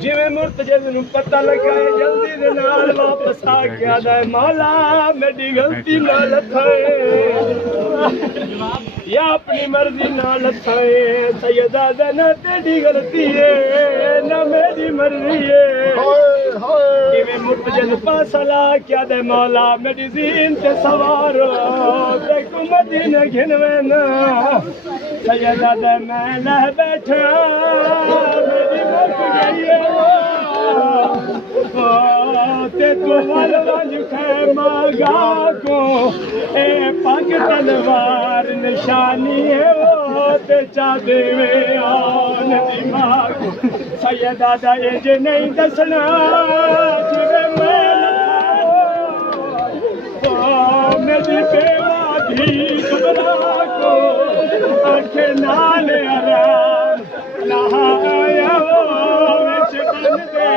जिवें मुर्तजे नूं पता लगा जल्दी दे नाल वापस आ गया दा मौला मेरी गलती ना लथाए या अपनी मर्जी ना लथाए सैयदा दा ना तेरी गलती है ना मेरी मर्जी है जिवें मुर्तजे नूं पासा ला क्या दे मौला मेरी ज़ीन ते सवार ते को मदीने घिनवे ना सैयदा दा मैं लह बैठा मेरी मुक गई है ते तू वल वंज खैमा गा को ए पग तलवार निशानी है वो ते चा देवे आन दिमाग सैयदा दा इंज नहीं दसना जिवें मैं मेरी बेवा धी घबरा को आंखें नाल आराम नहाया वो विच बन दे